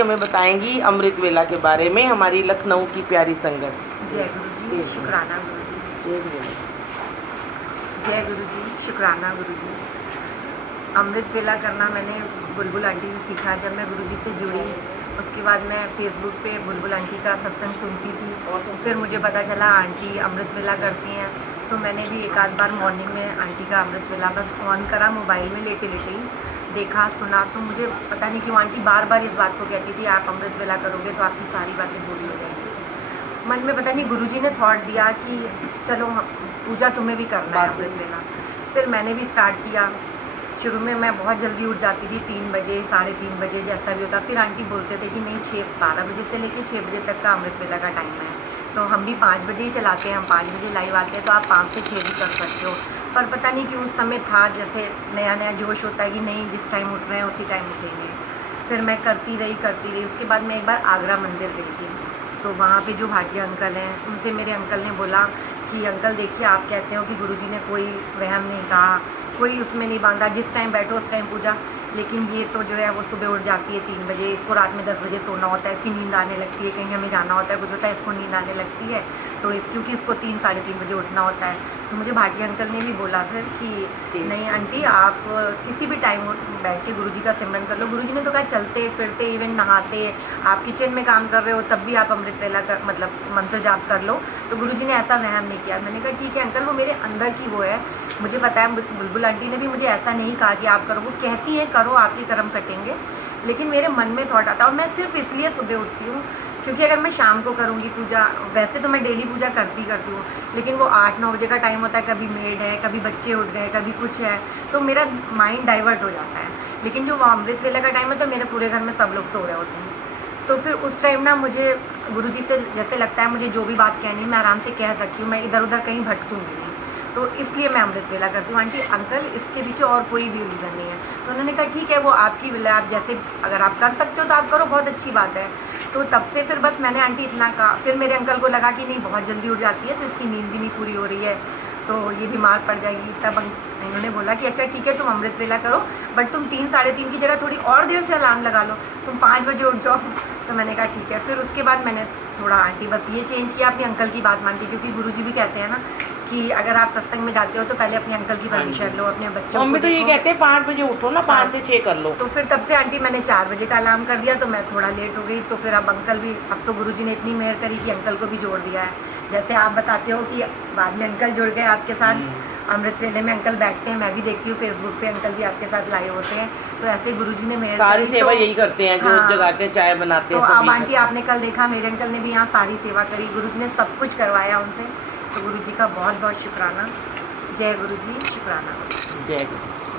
हमें बताएंगी अमृत वेला के बारे में, हमारी लखनऊ की प्यारी संगत। जय गुरु जी, शुक्राना गुरु जी। जय गुरु जी, शुक्राना गुरु जी। अमृत वेला करना मैंने बुलबुल आंटी से सीखा। जब मैं गुरु जी से जुड़ी उसके बाद मैं फेसबुक पे बुलबुल आंटी का सत्संग सुनती थी। फिर मुझे पता चला आंटी अमृत वेला करती हैं, तो मैंने भी एक आध बार मॉर्निंग में आंटी का अमृत वेला बस ऑन करा मोबाइल में लेटे लेटे ही, देखा सुना। तो मुझे पता नहीं क्यों आंटी बार बार इस बात को कहती थी, आप अमृत वेला करोगे तो आपकी सारी बातें पूरी हो जाएंगी। मन में पता नहीं गुरुजी ने थॉट दिया कि चलो पूजा तुम्हें भी करना है अमृत वेला। फिर मैंने भी स्टार्ट किया। शुरू में मैं बहुत जल्दी उठ जाती थी, 3 बजे 3:30 बजे जैसा भी होता। फिर आंटी बोलते थे कि नहीं 12 बजे से लेकर 6 बजे तक का अमृत वेला का टाइम है, तो हम भी 5 बजे ही चलाते हैं, हम 5 बजे लाइव आते हैं, तो आप 5 से 6 भी कर सकते हो। पर पता नहीं क्यों उस समय था जैसे नया नया जोश होता है कि नहीं जिस टाइम उठ रहे हैं उसी टाइम उठेंगे। फिर मैं करती रही। उसके बाद मैं एक बार आगरा मंदिर गई थी, तो वहाँ पे जो भाटिया अंकल हैं उनसे मेरे अंकल ने बोला कि अंकल देखिए आप कहते हो कि गुरुजी ने कोई वहम नहीं कहा, कोई उसमें नहीं बांधा, जिस टाइम बैठो उस टाइम पूजा। लेकिन ये तो जो है वो सुबह उठ जाती है 3 बजे, इसको रात में 10 बजे सोना होता है, इसकी नींद आने लगती है, कहीं हमें जाना होता है, कुछ होता है, इसको नींद आने लगती है, तो क्योंकि इसको 3-3:30 बजे उठना होता है। तो मुझे भाटिया अंकल ने भी बोला फिर कि नहीं आंटी आप किसी भी टाइम बैठ के गुरुजी का सिमरन कर लो। गुरुजी ने तो कहा चलते फिरते इवन नहाते, आप किचन में काम कर रहे हो तब भी आप अमृत वेला कर मतलब मंत्र जाप कर लो। तो गुरुजी ने ऐसा वहम नहीं किया। मैंने कहा ठीक है अंकल, वो मेरे अंदर की वो है, मुझे पता है। बुलबुल आंटी ने भी मुझे ऐसा नहीं कहा कि आप करो, वो कहती हैं करो आपके कर्म कटेंगे, लेकिन मेरे मन में थॉट आता है। और मैं सिर्फ इसलिए सुबह उठती हूँ क्योंकि अगर मैं शाम को करूँगी पूजा, वैसे तो मैं डेली पूजा करती हूँ, लेकिन वो 8-9 बजे का टाइम होता है, कभी मेड है, कभी बच्चे उठ गए, कभी कुछ है, तो मेरा माइंड डाइवर्ट हो जाता है। लेकिन जो अमृत वेला का टाइम है तो मेरे पूरे घर में सब लोग सो रहे होते हैं, तो फिर उस टाइम ना मुझे गुरुजी से जैसे लगता है मुझे जो भी बात कहनी है मैं आराम से कह सकती हूँ, मैं इधर उधर कहीं भटकूँगी नहीं, तो इसलिए मैं अमृत वेला करती हूँ। आंटी अंकल इसके पीछे और कोई भी रीज़न नहीं है। तो उन्होंने कहा ठीक है वो आपकी विला, आप जैसे अगर आप कर सकते हो तो आप करो, बहुत अच्छी बात है। तो तब से फिर बस मैंने आंटी इतना कहा। फिर मेरे अंकल को लगा कि नहीं बहुत जल्दी उठ जाती है तो इसकी नींद भी नहीं पूरी हो रही है, तो ये बीमार पड़ जाएगी। तब इन्होंने बोला कि अच्छा ठीक है तुम अमृत वेला करो, बट तुम 3-3:30 की जगह थोड़ी और देर से अलार्म लगा लो, तुम 5 बजे उठ जाओ। तो मैंने कहा ठीक है। फिर उसके बाद मैंने थोड़ा आंटी बस ये चेंज किया, अपने अंकल की बात मान के, क्योंकि गुरुजी भी कहते हैं ना कि अगर आप सत्संग में जाते हो तो पहले अपने अंकल की परमिशन लो, अपने बच्चों को। तो ये कहते हैं 5 बजे उठो ना, 5 से 6 कर लो। तो फिर तब से आंटी मैंने 4 बजे का अलार्म कर दिया, तो मैं थोड़ा लेट हो गई। तो फिर अब अंकल भी, अब तो गुरुजी ने इतनी मेहर करी कि अंकल को भी जोड़ दिया है। जैसे आप बताते हो कि बाद में अंकल जुड़ गए आपके साथ, अमृत वेले में अंकल बैठते हैं, मैं भी देखती हूँ फेसबुक पे अंकल भी आपके साथ लाइव होते हैं। तो ऐसे गुरुजी ने मेहर सारी करी, सेवा तो यही करते हैं, जो जगाते हैं, चाय बनाते हैं। तो अब आंटी आपने कल देखा मेरे अंकल ने भी यहाँ सारी सेवा करी, गुरुजी ने सब कुछ करवाया उनसे, तो गुरुजी का बहुत बहुत शुक्राना। जय गुरुजी, शुक्राना। जय गुरु।